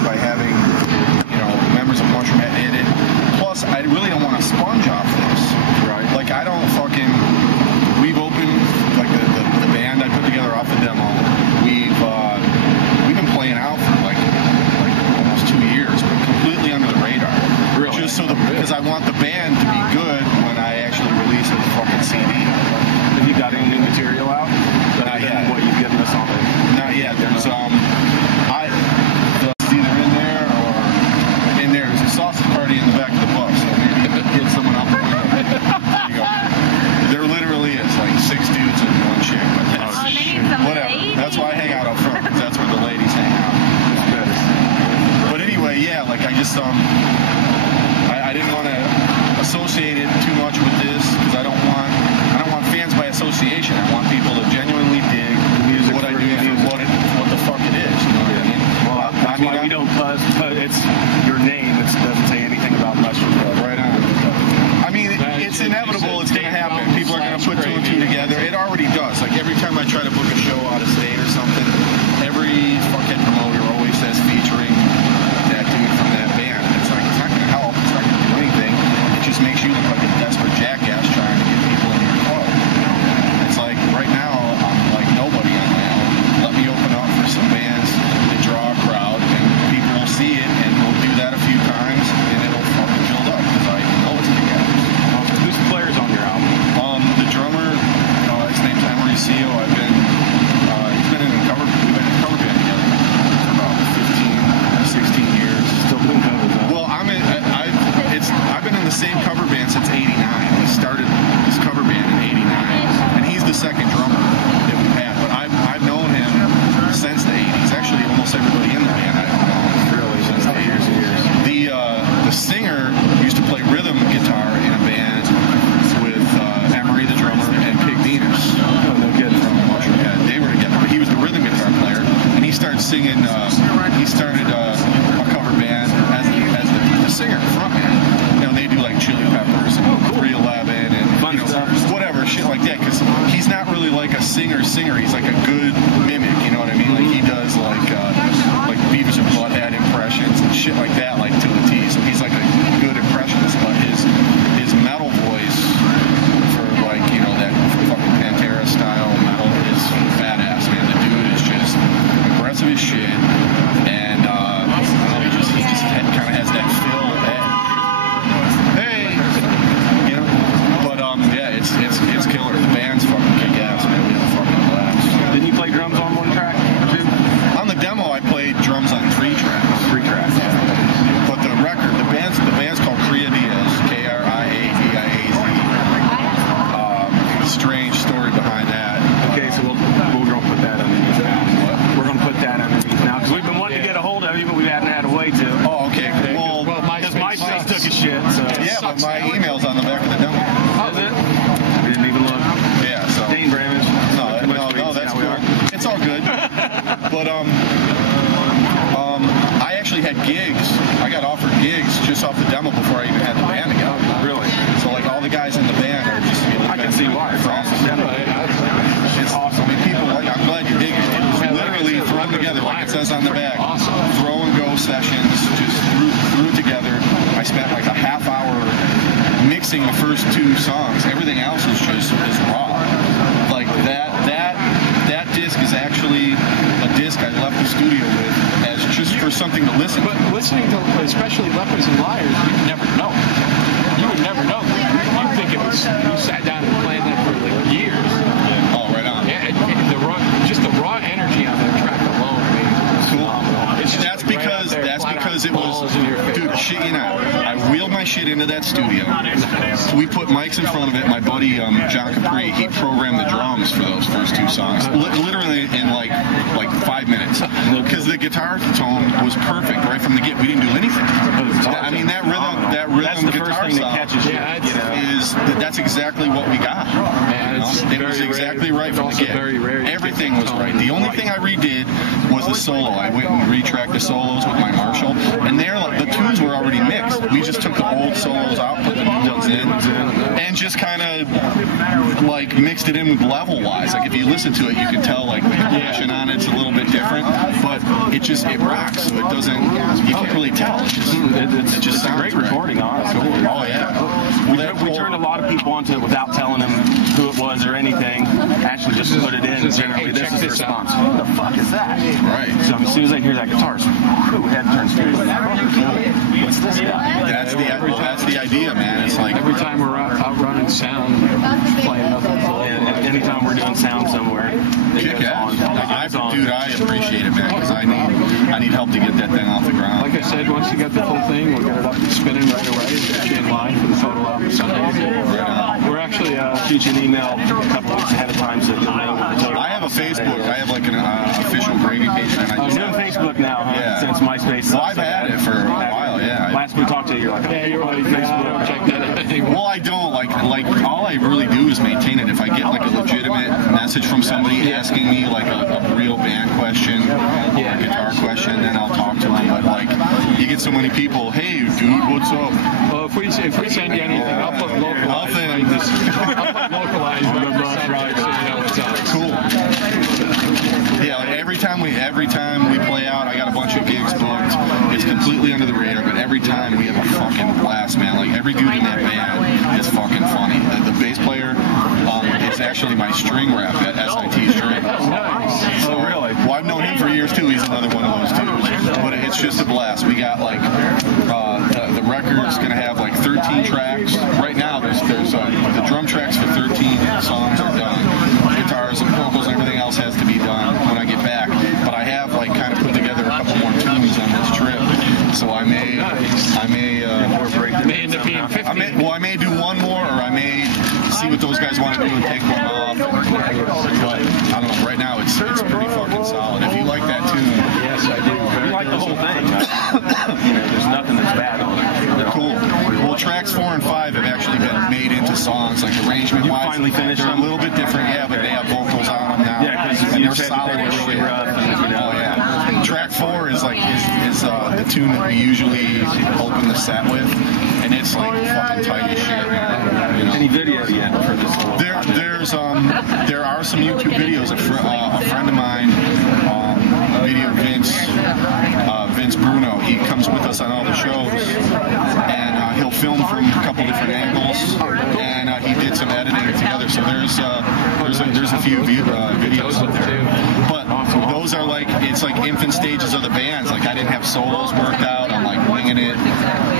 fans by having, members of Mushroomhead in it. Plus, I really don't want to sponge off this. Right. Like, I don't fucking... We've opened, like, the band I put together off the demo. We've been playing out for, like almost 2 years, but completely under the radar. Really? Just so because I want the band to be good when I actually release a fucking CD. Have you got any new material out? Not yet. What you've given us on it? Not yet. There's, it's either in there or in there. There's a sausage party in the back of the bus, so maybe get someone out the window. There you go. There literally is, like, 6 dudes and 1 chick. But that's, whatever. That's why I hang out up front, because that's where the ladies hang out. But anyway, yeah, like, I just, I didn't want to associate it too much with this, because I don't want fans by association. I want people to genuinely dig music, what I do for what the fuck it is. You know what I mean? Well, that's why we don't buzz. It's your name. It doesn't say anything about Mushroomhead. Right on. I mean, it's inevitable. It's going to happen. People are going to put 2 and 2 together. It already does. Like, every time I try to book a show out of state or something, every fucking promoter always says featuring that dude from that band. It's like, it's not going to help. It's not going to do anything. It just makes you look like a desperate jackass trying to get people in your club. It's like, right now, I'm like nobody on my own. Let me open up for some bands that draw a crowd, and people will see it, and we'll do that a few times, and it'll fucking build up, because I know it's together. Who's the players on your album? The drummer, his name's He's been in a cover band together for about 15, 16 years. Still doing covers, huh? Well, I've been in the same cover band since '89. He started his cover band in '89, and he's the second drummer that we've had. But I've known him since the '80s. Actually, almost everybody in the band I've known really since the years and years. The singer used to play rhythm guitar in a band with Emery, the drummer, and Pig Venus. From Mushroomhead. They were together, but he was the rhythm guitar player, and he started singing. He started a cover band as the singer, frontman. They do like Chili Peppers and 311 and whatever shit like that. Because he's not really like a singer. He's like a good mimic. You know what I mean? Like he does like Beavis and Butthead impressions and shit like that, like to a T. So he's like a good impressionist, but his metal voice for like that fucking Pantera style metal is badass, man. The dude is just aggressive as shit, and he just kind of has that feel. Hey, but yeah, it's killer. The band's fucking kick-ass, man. We have a fucking blast. Didn't you play drums on 1 track or 2? On the demo, I played drums on 3 tracks. 3 tracks. But the record, the band's called Cria Diaz, Kriadiaz. Strange story behind that. Okay, so we're going to put that underneath now. We're going to put that underneath now, because we've been wanting to get a hold of you, but we haven't had a way to. Oh, okay. Well, because MySpace took a shit, so. Yeah, but my email's on the back of the demo. Oh, is it? We didn't even look. Yeah, so. Dane Bramage. No, that's cool. It's all good. But, I actually had gigs. I got offered gigs just off the demo before I even had the band together. Really? So, like, all the guys in the band are just... I can see why. It's awesome. It's awesome. I mean, people, I'm glad you dig it. It was literally thrown together, like it says on the back. Throw and go sessions, just threw together. I spent like a half hour mixing the first 2 songs. Everything else is raw. Like that disc is actually a disc I left the studio with as just for something to listen to. But listening to, especially Lepers and Liars, you'd never know. You would never know. You'd think it was, you sat down and played that for like years. Yeah. Oh, right on. And just the raw energy on that track alone, I mean, cool. That's because it was, dude, shit, I wheeled my shit into that studio. We put mics in front of it. My buddy, John Capri, he programmed the drums for those first 2 songs. Literally in like 5 minutes. Because the guitar tone was perfect right from the get. We didn't do anything. I mean, that rhythm guitar sound that's exactly what we got. It was exactly right from the get. Everything was right. The only thing I redid was the solo. I went and retracked the solos with my Marshall, and the tunes were already mixed. We just took the old solos out, put the new ones in, and just kind of like mixed it in level-wise. Like if you listen to it, you can tell like the progression on it's a little bit different, but it rocks. So it doesn't. You can't really tell. It just sounds a great recording, honestly. Oh yeah. We turned a lot of people onto it without telling them who it was or anything. Actually, just put it in. Generally, this is the response. What the fuck is that? Right. So as soon as I hear that guitar, head turns straight. What's this guy? That's the idea, man. It's like every time we're out running sound, playing up. Anytime we're doing sound somewhere, kick ass. Dude, I appreciate it, man, because I need help to get that thing off the ground. Like I said, once you get the full thing, we'll get it up and spinning right away. We'll be in line for the photo album Sunday. We're actually shoot you an email a couple weeks ahead of time so you'll know what the total. I have a Facebook. I have like an official gravy page, and I just you're on Facebook now, huh? Yeah. Since MySpace. Well, I've had it for a while. Yeah. Last we talked to you, you're like, yeah, you're on Facebook. Check that out. Well, I don't like all I really do is maintain it. If I get like a legitimate message from somebody asking me like a real band question or a guitar question, then I'll talk to them. But like, you get so many people, hey, dude, what's up? Well, if we send you anything, I'll put Localized. I'll put Localized on the subject so you know what's up. Cool. Yeah, like every time we play out, I got a bunch of gigs booked. It's completely under the radar, but every time we have a fucking blast, man. Like every dude in that band is fucking funny. The bass player is actually my string rep at SIT String. Nice. So really, well, I've known him for years too. He's another one of those dudes. But it's just a blast. We got like the record's gonna have like 13 tracks. Right now, there's the drum tracks for 13 songs are done. Guitars and vocals and everything else has to be done when I get back. But I have like kind of put together a couple more tunes on this trip. So I may end up being 50. I may do one more, or I may see what those guys want to do and take one off. But I don't know. Right now, it's pretty fucking solid. If you like that tune, yes, I do. We like the whole thing. There's nothing that's bad on it. Cool. Well, tracks 4 and 5 have actually been made into songs, like arrangement-wise. You finally finished them? They're a little bit different, yeah, but they have vocals on them now. Yeah, because they're solid as shit. Yeah. Track 4 is like the tune that we usually open the set with, and it's like fucking tight as shit. You know? Any video yet for this? There are some YouTube videos. A friend of mine, video Vince Bruno, he comes with us on all the shows, and he'll film from a couple different angles, and he did some editing together. So there's a few videos out there, but those are like, it's like infant stages of the bands. Like I didn't have solos worked out. I'm like winging it.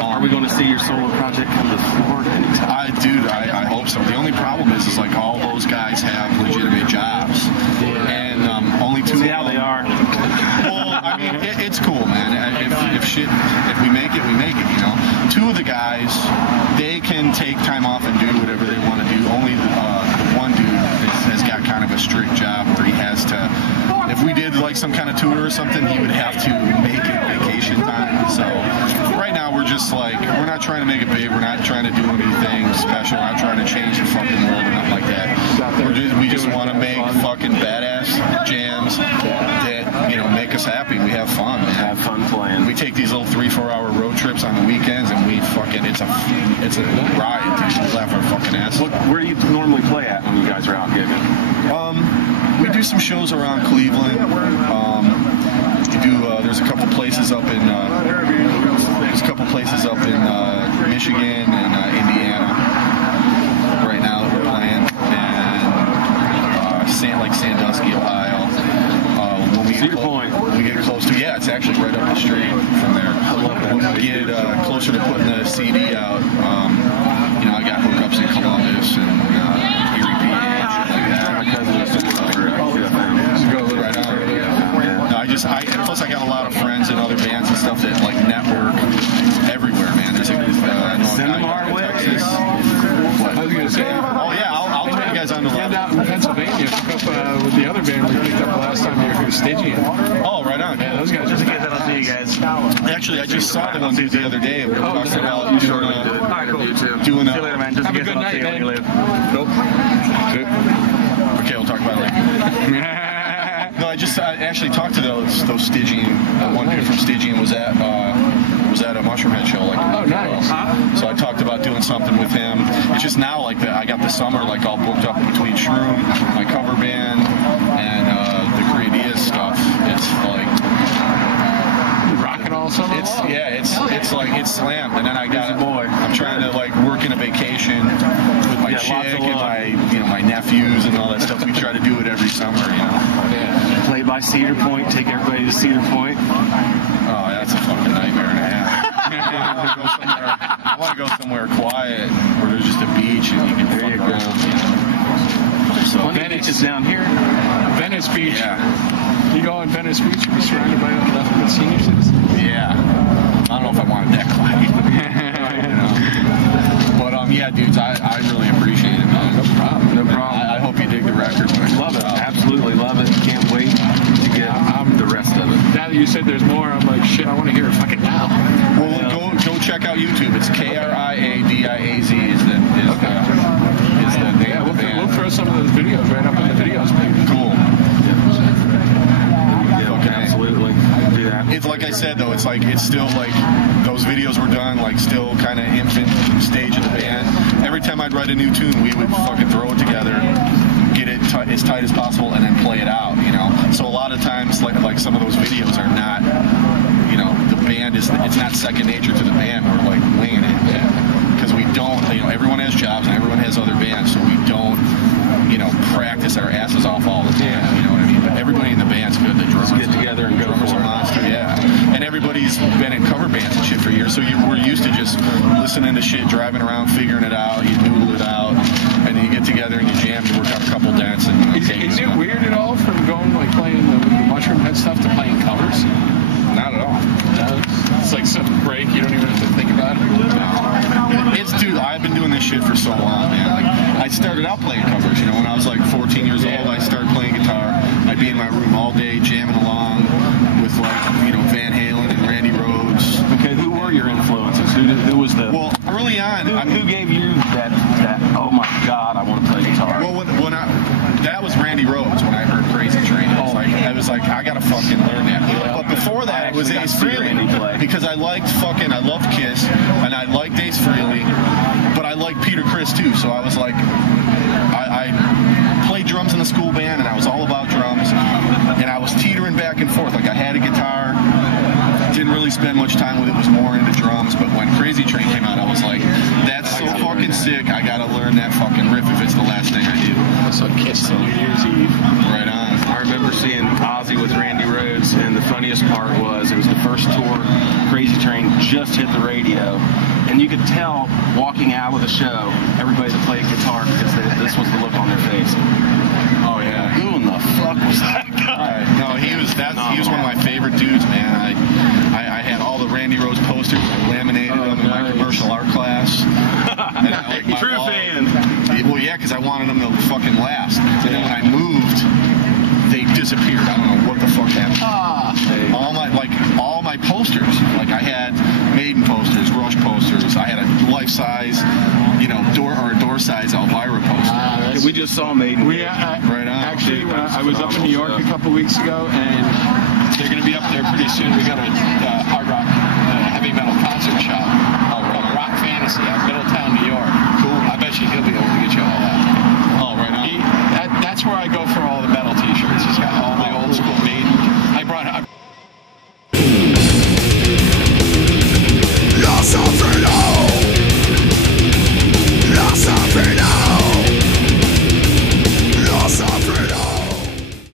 Are we going to see your solo project come to Florida anytime? I hope so. The only problem is like all those guys have legitimate jobs, and only two. See how they are. Well, I mean, it's cool, man. If we make it, we make it. You know, 2 of the guys, they can take time off and do whatever they want to do. Only one dude has got kind of a strict job where he has to. If we did like some kind of tour or something, he would have to make it vacation time. So right now we're just like, we're not trying to make it big. We're not trying to do anything special. We're not trying to change the fucking world or nothing like that. We just want to make fucking badass jams that, you know, make us happy. We have fun, man. Have fun playing. We take these little 3-4 hour road trips on the weekends, and we fucking, it's a ride, dude. We laugh our fucking ass. Where do you normally play at when you guys are out gigging? We do some shows around Cleveland. There's a couple places up in Michigan and Indiana right now that we're playing, and Sandusky, Ohio. When we get close to, yeah, it's actually right up the street from there. When we get closer to putting the CD out, I got hookups in Columbus and Erie Beach and shit like that. My cousin used to go right on. Plus I got a lot of friends in other bands and stuff that like network everywhere, man. There's send them our way. Texas. What? I was gonna say, oh yeah, I'll turn you guys on to that. Out in Pennsylvania, pick up with the other band we picked up the last time we were Stygian. Oh, right on. Yeah, those guys. Just in case I don't see you guys. Actually, I just saw the one dude the other day. We were talking about doing All right, cool. doing See you later, man. Just have a good night, man. Nope. Okay, we'll talk about it later. No, I actually talked to those Stygian. One dude from Stygian was at a Mushroomhead show. Oh, nice. So I talked about doing something with him. It's just now I got the summer like all booked up between Shroom, my cover band, and the Creatias stuff. It's like slammed, and then I'm trying to like work in a vacation with my chick and my nephews and all that stuff. We try to do it every summer, Play by Cedar Point, take everybody to Cedar Point. Oh, that's a fucking nightmare and a half. I want to go somewhere quiet where there's just a beach and you can fuck around. So Venice is down here. Venice Beach. Yeah. You go on Venice Beach, you'll be surrounded by nothing but senior citizens. Yeah. I don't know if I wanted that quiet. But yeah, dudes, I really appreciate it, man. No problem. I hope you dig the record. Love it. Absolutely love it. Can't wait to get the rest of it. Now that you said there's more, I'm like, shit, I want to hear it fucking now. Well, go check out YouTube. It's KRIADIAZ is the name of the band. We'll throw some of those videos right up on the videos page. Cool. Absolutely. Do that. It's like I said though, it's still like those videos were done like still kind of infant stage of the band. Every time I'd write a new tune, we would fucking throw it together, get it as tight as possible, and then play it out. So a lot of times like some of those videos are not, the band it's not second nature to the band. We're like winging it because we don't. Everyone has jobs and everyone has other bands, so we don't. Practice our asses off all the time. You know what I mean? But everybody in the band's good. The drummers get together and go drummers for are it. monster, yeah. And everybody's been in cover bands and shit for years, so we're used to just listening to shit, driving around, figuring it out. You noodle it out, and then you get together and you jam to work out a couple dents. And Is it weird at all from going playing the Mushroomhead stuff to playing covers? Not at all. No, it's like some break. You don't even have to think about it. No. Dude, I've been doing this shit for so long, man. I started out playing covers, when I was 14 years old, I started playing guitar. I'd be in my room all day jamming along with Van Halen and Randy Rhoads. Okay, who were your influences? Who was the... Well, early on... Who gave you that, oh my God, I want to play guitar? Well, that was Randy Rhoads when I heard Crazy Train. I was like, I gotta fucking learn that. But before that, it was Ace Frehley. Because I loved Kiss, and I liked Ace Frehley, but I liked Peter Criss too, so I was like, I played drums in the school band, and I was all about drums, and I was teetering back and forth. I had a guitar, didn't really spend much time with it, was more into drums, but when Crazy Train came out, I was like, that's so fucking sick, I gotta learn that fucking riff if it's the last thing I do. So Kiss on New Year's Eve. Right on. I remember seeing Ozzy with Randy Rhoads, and the funniest part was it was the first tour. Crazy Train just hit the radio, and you could tell walking out of the show, everybody that played guitar, because this was the look on their face. Oh yeah. Who in the fuck was that guy? No, he was one of my favorite dudes, man. I had all the Randy Rhoads posters, I laminated them in my commercial art class. And True fan. Well, yeah, because I wanted them to fucking last. And then when I moved, they disappeared. I don't know what the fuck happened. All my posters, I had Maiden posters, Rush posters. I had a life-size, door-size Elvira poster. We just saw Maiden. Right on. Actually, I was up in New York a couple weeks ago, and they're going to be up there pretty soon. We got a